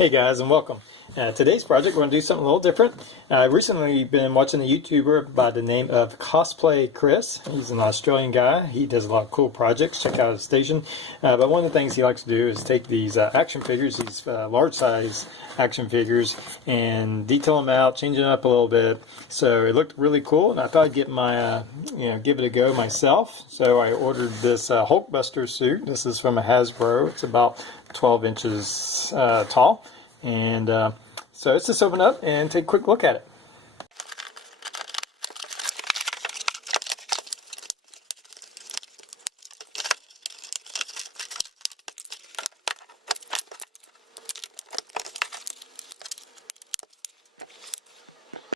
Hey guys, and welcome. Today's project, we're going to do something a little different. I've recently been watching a YouTuber by the name of Cosplay Chris. He's an Australian guy. He does a lot of cool projects. Check out his station. But one of the things he likes to do is take these action figures, these large size action figures, and detail them out, change it up a little bit. So it looked really cool, and I thought I'd get my, give it a go myself. So I ordered this HulkBuster suit. This is from a Hasbro. It's about 12 inches tall. And so let's just open up and take a quick look at it.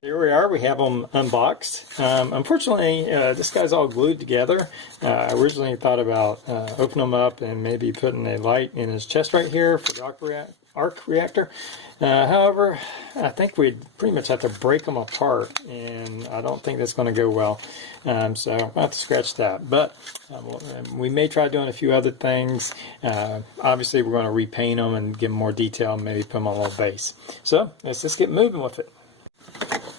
Here we are, we have them unboxed. Unfortunately, this guy's all glued together. I originally thought about opening them up and maybe putting a light in his chest right here for the arc reactor. However, I think we'd pretty much have to break them apart, and I don't think that's going to go well. So I'll have to scratch that. But we may try doing a few other things. Obviously, we're going to repaint them and give them more detail and maybe put them on a little base. So let's just get moving with it.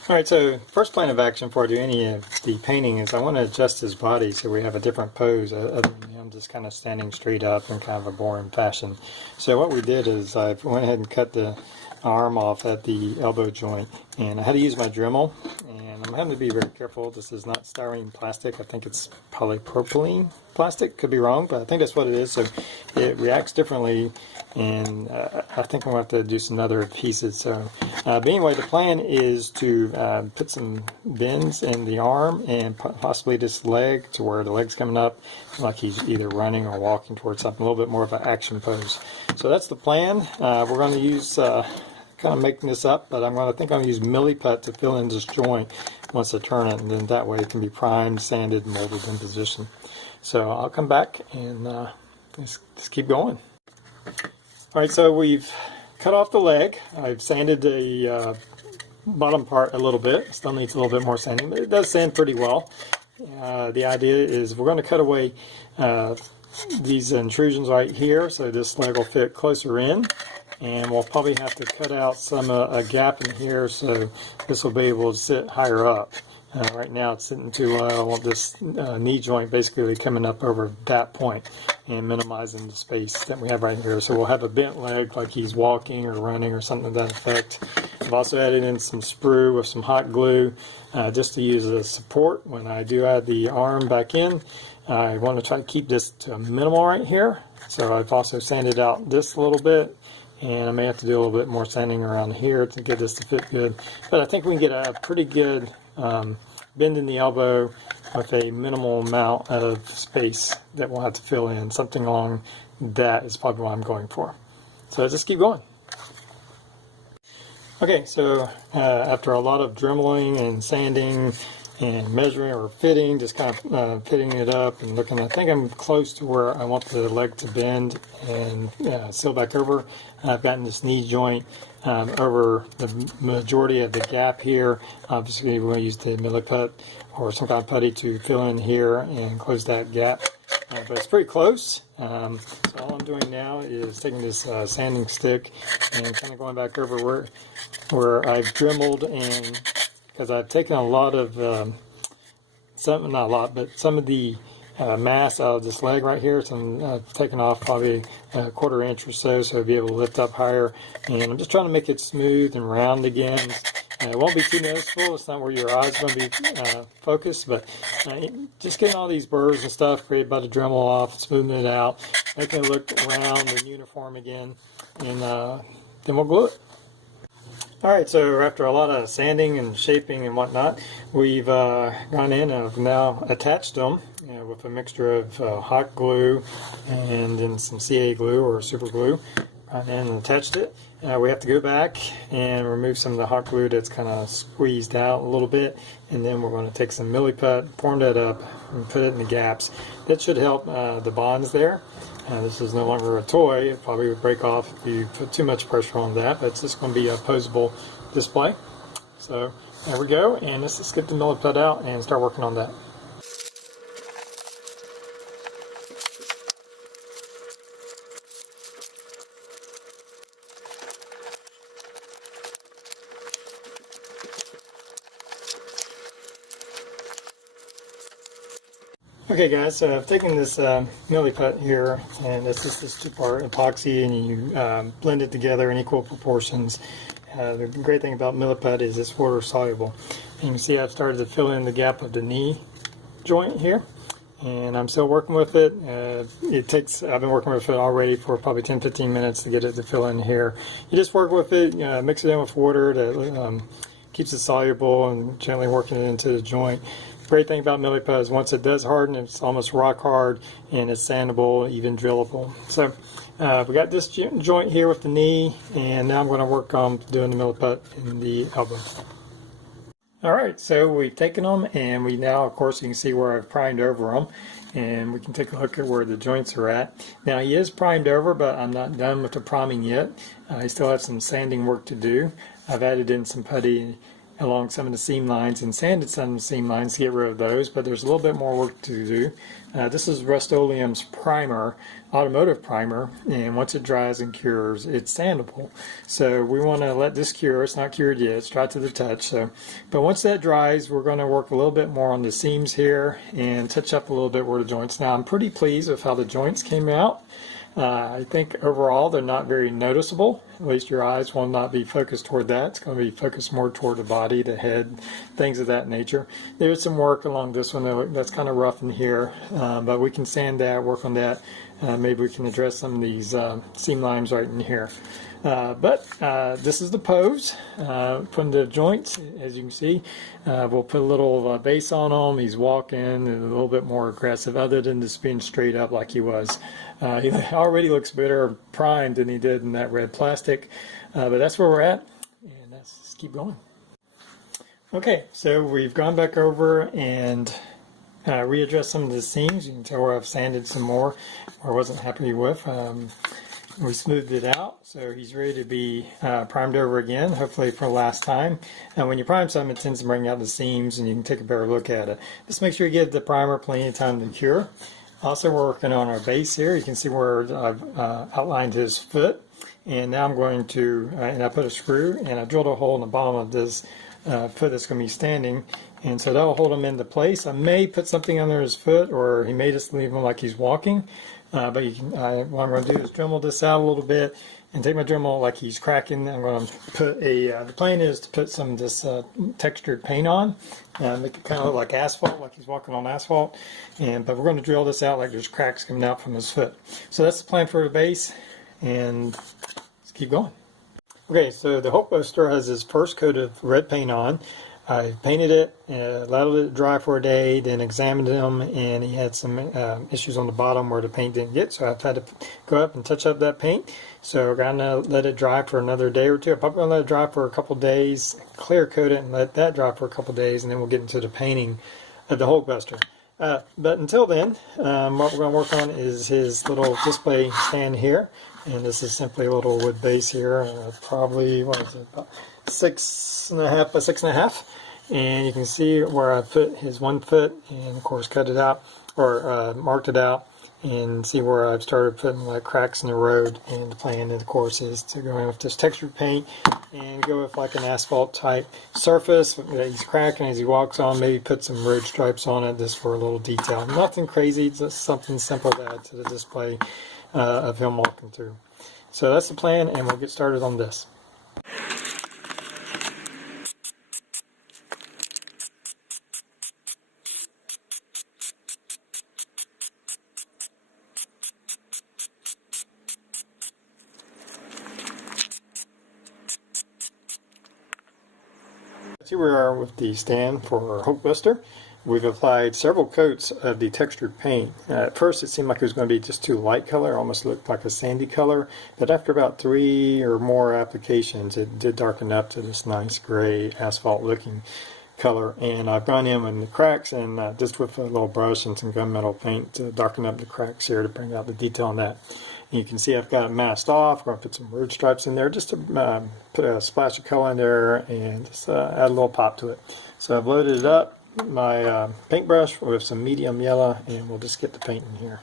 Alright, so first plan of action before I do any of the painting is I want to adjust his body so we have a different pose other than him just kind of standing straight up in kind of a boring fashion. So what we did is I went ahead and cut the arm off at the elbow joint, and I had to use my Dremel, and I'm having to be very careful. This is not styrene plastic. I think it's polypropylene plastic. Could be wrong, but I think that's what it is. So it reacts differently, and I think I'm going to have to do some other pieces. So, but anyway, the plan is to put some bends in the arm and possibly this leg to where the leg's coming up like he's either running or walking towards something, a little bit more of an action pose. So that's the plan. We're going to use kind of making this up, but I'm going to use milliput to fill in this joint once I turn it, and then that way it can be primed, sanded, molded in position. So I'll come back and just keep going. Alright, so we've cut off the leg. I've sanded the bottom part a little bit. Still needs a little bit more sanding, but it does sand pretty well. The idea is we're going to cut away these intrusions right here, so this leg will fit closer in, and we'll probably have to cut out some a gap in here so this will be able to sit higher up. Right now it's sitting too low. I want this knee joint basically coming up over that point and minimizing the space that we have right here. So we'll have a bent leg like he's walking or running or something to that effect. I've also added in some sprue with some hot glue just to use as support when I do add the arm back in. I want to try to keep this to a minimal right here. So I've also sanded out this a little bit, and I may have to do a little bit more sanding around here to get this to fit good. But I think we can get a pretty good bend in the elbow with a minimal amount of space that we'll have to fill in. Something along that is probably what I'm going for. So let's just keep going. Okay, so after a lot of dremeling and sanding and measuring or fitting, just kind of fitting it up and looking, I think I'm close to where I want the leg to bend and seal back over. I've gotten this knee joint over the majority of the gap here. Obviously we're going to use the milliput or some kind of putty to fill in here and close that gap. But it's pretty close. So all I'm doing now is taking this sanding stick and kind of going back over where I've dremeled, and because I've taken a lot of, not a lot, but some of the mass out of this leg right here. So I've taken off probably a 1/4 inch or so I'll be able to lift up higher. And I'm just trying to make it smooth and round again. It won't be too noticeable. It's not where your eyes are going to be focused, but just getting all these burrs and stuff created by the Dremel off, smoothing it out, making it look round and uniform again, and then we'll glue it. Alright, so after a lot of sanding and shaping and whatnot, we've gone in and have now attached them with a mixture of hot glue and then some CA glue or super glue. And attached it. We have to go back and remove some of the hot glue that's kind of squeezed out a little bit, and then we're going to take some milliput, form that up, and put it in the gaps. That should help the bonds there. This is no longer a toy. It probably would break off if you put too much pressure on that, but it's just going to be a posable display. So there we go, and let's just get the milliput out and start working on that. Okay guys, so I've taken this milliput here, and this is this two-part epoxy, and you blend it together in equal proportions. The great thing about milliput is it's water soluble. And you can see I've started to fill in the gap of the knee joint here, and I'm still working with it. I've been working with it already for probably 10-15 minutes to get it to fill in here. You just work with it, mix it in with water to keeps it soluble, and gently working it into the joint. Great thing about milliput is once it does harden, it's almost rock hard, and it's sandable, even drillable. So we got this joint here with the knee, and now I'm going to work on doing the milliput in the elbow. Alright, so we've taken them, and we now, of course, you can see where I've primed over them, and we can take a look at where the joints are at. Now he is primed over, but I'm not done with the priming yet. I still have some sanding work to do. I've added in some putty along some of the seam lines and sanded some of the seam lines to get rid of those, but there's a little bit more work to do. This is Rust-Oleum's primer, automotive primer, and once it dries and cures, it's sandable. So we want to let this cure. It's not cured yet, it's dry to the touch. So, but once that dries, we're going to work a little bit more on the seams here and touch up a little bit where the joints. Now I'm pretty pleased with how the joints came out. I think overall they're not very noticeable. At least your eyes will not be focused toward that. It's going to be focused more toward the body, the head, things of that nature. There's some work along this one that's kind of rough in here, but we can sand that, work on that. Maybe we can address some of these seam lines right in here. But this is the pose from the joints, as you can see. We'll put a little base on him. He's walking and a little bit more aggressive, other than just being straight up like he was. He already looks better primed than he did in that red plastic, but that's where we're at, and let's keep going. Okay, so we've gone back over and readjust some of the seams. You can tell where I've sanded some more, or I wasn't happy with. We smoothed it out, so he's ready to be primed over again, hopefully for the last time. And when you prime something, it tends to bring out the seams, and you can take a better look at it. Just make sure you give the primer plenty of time to cure. Also, we're working on our base here. You can see where I've outlined his foot, and now I'm going to, and I put a screw, and I drilled a hole in the bottom of this foot that's going to be standing, and so that'll hold him into place. I may put something under his foot, or he may just leave him like he's walking. But you can, what I'm going to do is Dremel this out a little bit and take my Dremel like he's cracking. I'm going to put the plan is to put some of this textured paint on, make it kind of look like asphalt, like he's walking on asphalt. But we're going to drill this out like there's cracks coming out from his foot. So that's the plan for the base, and let's keep going. Okay, so the HulkBuster has his first coat of red paint on. I painted it, allowed it to dry for a day, then examined him, and he had some issues on the bottom where the paint didn't get, so I've had to go up and touch up that paint. So we're going to let it dry for another day or two. I'm probably going to let it dry for a couple days, clear coat it, and let that dry for a couple days, and then we'll get into the painting of the HulkBuster. But until then, what we're going to work on is his little display stand here, and this is simply a little wood base here, probably, what is it, about 6.5 by 6.5, and you can see where I put his one foot, and of course cut it out, or marked it out, and see where I've started putting like cracks in the road. And the plan, of course, is to go in with this textured paint and go with like an asphalt type surface that he's cracking as he walks on. Maybe put some road stripes on it just for a little detail. Nothing crazy, just something simple to add to the display of him walking through. So that's the plan, and we'll get started on this. Here we are with the stand for our HulkBuster. We've applied several coats of the textured paint. At first it seemed like it was going to be just too light color, almost looked like a sandy color, but after about 3 or more applications it did darken up to this nice gray asphalt looking color. And I've gone in with the cracks and just with a little brush and some gunmetal paint to darken up the cracks here to bring out the detail on that. And you can see I've got it masked off. I'm going to put some road stripes in there just to put a splash of color in there and just add a little pop to it. So I've loaded it up, my paintbrush with some medium yellow, and we'll just get the paint in here.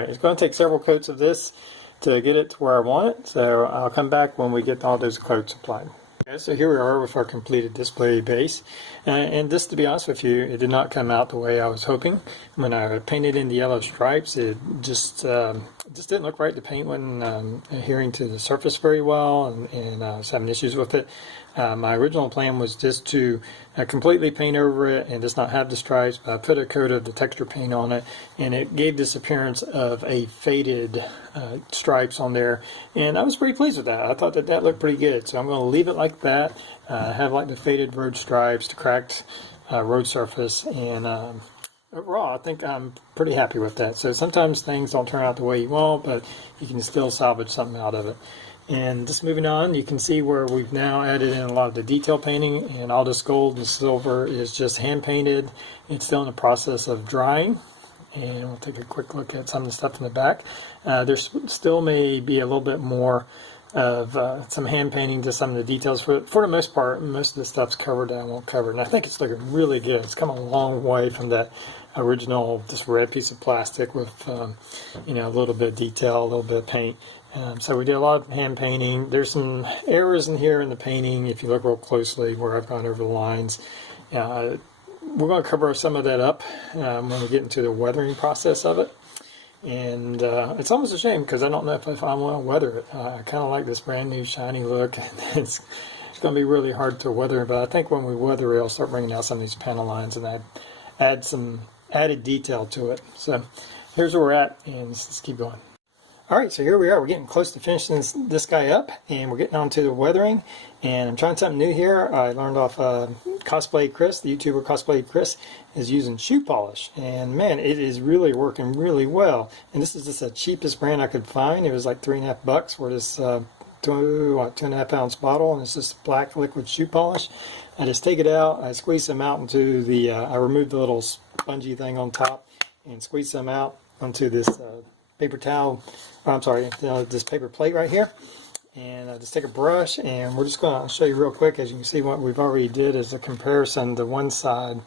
Alright, it's going to take several coats of this to get it to where I want it, so I'll come back when we get all those coats applied. Okay, so here we are with our completed display base, and this, to be honest with you, it did not come out the way I was hoping. When I painted in the yellow stripes, it just didn't look right. The paint wasn't adhering to the surface very well, and I was having issues with it. My original plan was just to completely paint over it and just not have the stripes, but I put a coat of the texture paint on it, and it gave this appearance of a faded stripes on there, and I was pretty pleased with that. I thought that looked pretty good, so I'm going to leave it like that, have like the faded road stripes, the cracked road surface, and overall I think I'm pretty happy with that. So sometimes things don't turn out the way you want, but you can still salvage something out of it. And just moving on, you can see where we've now added in a lot of the detail painting, and all this gold and silver is just hand painted. It's still in the process of drying, and we'll take a quick look at some of the stuff in the back. There's still may be a little bit more of some hand painting to some of the details. For the most part, most of the stuff's covered that I won't cover, and I think it's looking really good. It's come a long way from that original just red piece of plastic with you know, a little bit of detail, a little bit of paint. So we did a lot of hand painting. There's some errors in here in the painting if you look real closely where I've gone over the lines. We're going to cover some of that up when we get into the weathering process of it. And it's almost a shame because I don't know if I want to weather it. I kind of like this brand new shiny look. It's going to be really hard to weather, but I think when we weather it, I'll start bringing out some of these panel lines and add some added detail to it. So here's where we're at, and let's keep going. Alright, so here we are. We're getting close to finishing this guy up, and we're getting on to the weathering. And I'm trying something new here. I learned off Cosplay Chris, the YouTuber Cosplay Chris, is using shoe polish. And man, it is really working really well. And this is just the cheapest brand I could find. It was like $3.50 for this 2.5 ounce bottle, and it's just black liquid shoe polish. I just take it out, I squeeze some out into the, I remove the little spongy thing on top and squeeze some out onto this paper towel, I'm sorry, this paper plate right here, and just take a brush, and we're just going to show you real quick. As you can see, what we've already did is a comparison to one side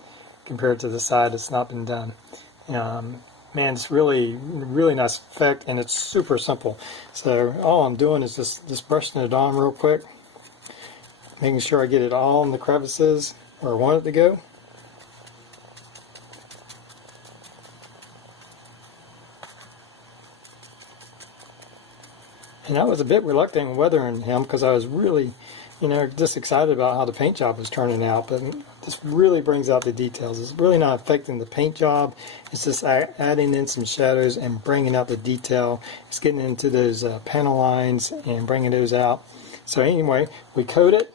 compared to the side that's not been done. Man, it's really nice effect, and it's super simple. So all I'm doing is just brushing it on real quick, making sure I get it all in the crevices where I want it to go. And I was a bit reluctant in weathering him because I was really, just excited about how the paint job was turning out. But this really brings out the details. It's really not affecting the paint job. It's just adding in some shadows and bringing out the detail. It's getting into those panel lines and bringing those out. So anyway, we coat it,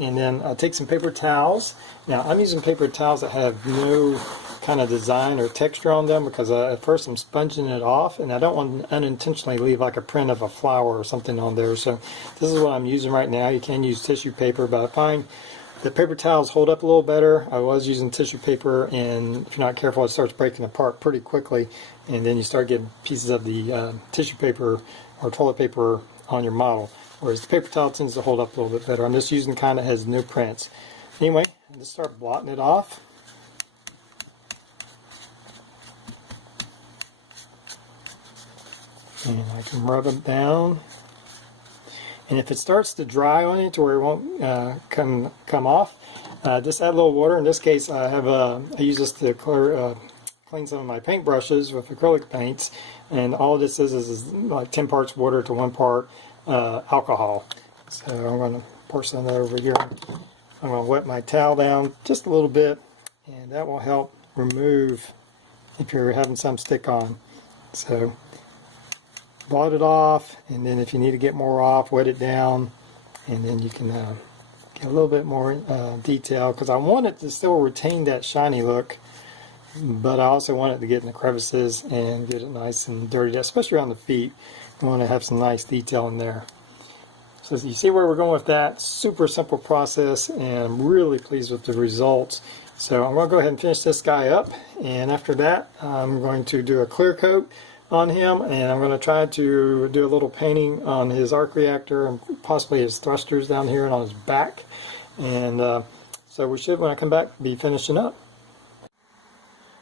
and then I take some paper towels. Now I'm using paper towels that have no kind of design or texture on them because at first I'm sponging it off, and I don't want to unintentionally leave like a print of a flower or something on there. So this is what I'm using right now. You can use tissue paper, but I find the paper towels hold up a little better. I was using tissue paper, and if you're not careful, it starts breaking apart pretty quickly, and then you start getting pieces of the tissue paper or toilet paper on your model, whereas the paper towel tends to hold up a little bit better. I'm just using kind of has no prints. Anyway, I just start blotting it off. And I can rub it down, and if it starts to dry on it to where it won't come off, just add a little water. In this case, I use this to clean some of my paint brushes with acrylic paints, and all this is like 10 parts water to 1 part alcohol. So I'm going to pour some of that over here. I'm going to wet my towel down just a little bit, and that will help remove if you're having some stick on. So blot it off, and then if you need to get more off, wet it down, and then you can get a little bit more detail, because I want it to still retain that shiny look, but I also want it to get in the crevices and get it nice and dirty, especially around the feet. You want to have some nice detail in there. So you see where we're going with that. Super simple process, and I'm really pleased with the results. So I'm going to go ahead and finish this guy up, and after that I'm going to do a clear coat on him, and I'm going to try to do a little painting on his arc reactor and possibly his thrusters down here and on his back. And so we should, when I come back, be finishing up.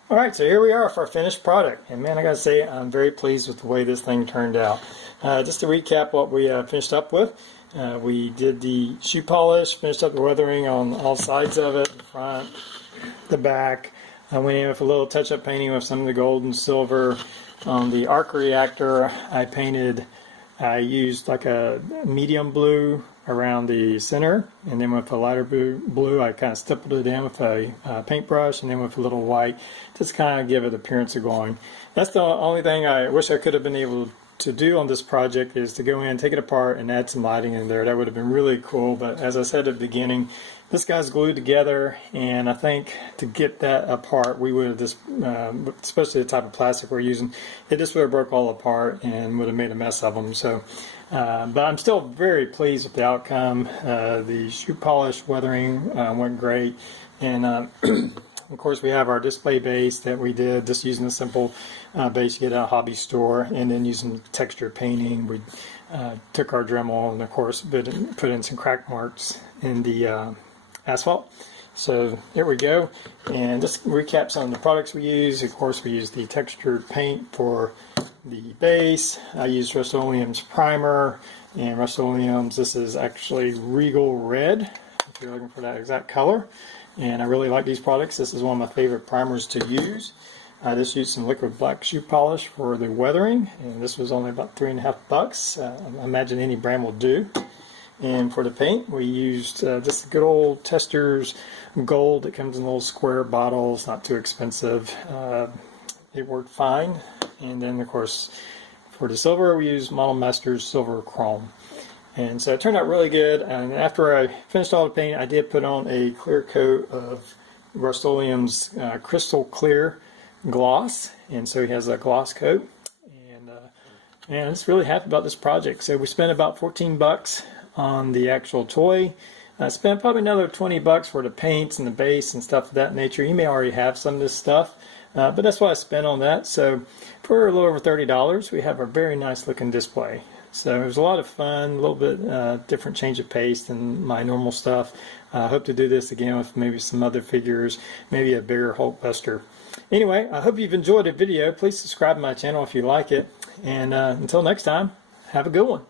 Alright, so here we are for our finished product. And man, I gotta say, I'm very pleased with the way this thing turned out. Just to recap what we finished up with. We did the shoe polish, finished up the weathering on all sides of it, the front, the back. I went in with a little touch-up painting with some of the gold and silver. On the arc reactor, I used like a medium blue around the center, and then with a lighter blue I kind of stippled it in with a paintbrush, and then with a little white, just kind of give it the appearance of glowing. That's the only thing I wish I could have been able to do on this project, is to go in, take it apart, and add some lighting in there. That would have been really cool, but as I said at the beginning, this guy's glued together, and I think to get that apart, we would have just, especially the type of plastic we're using, it just would have broke all apart and would have made a mess of them. So, but I'm still very pleased with the outcome. The shoe polish weathering went great, and of course we have our display base that we did just using a simple base you get at a hobby store, and then using texture painting. We took our Dremel and of course put in some crack marks in the asphalt. So here we go, and just recap some of the products we use. Of course, we use the textured paint for the base. I used Rust-Oleum's primer, and Rust-Oleum's, this is actually Regal Red, if you're looking for that exact color. And I really like these products. This is one of my favorite primers to use. I just used some liquid black shoe polish for the weathering, and this was only about $3.50. I imagine any brand will do. And for the paint, we used just good old Testors gold. It comes in little square bottles, not too expensive. It worked fine. And then, of course, for the silver, we used Model Masters Silver Chrome. And so it turned out really good. And after I finished all the paint, I did put on a clear coat of Rust-Oleum's Crystal Clear Gloss. And so he has a gloss coat. And I'm just really happy about this project. So we spent about 14 bucks on the actual toy. I spent probably another 20 bucks for the paints and the base and stuff of that nature. You may already have some of this stuff, but that's what I spent on that. So for a little over $30, we have a very nice looking display. So it was a lot of fun, a little bit different change of pace than my normal stuff. I hope to do this again with maybe some other figures, maybe a bigger HulkBuster. Anyway, I hope you've enjoyed the video. Please subscribe to my channel if you like it. And until next time, have a good one.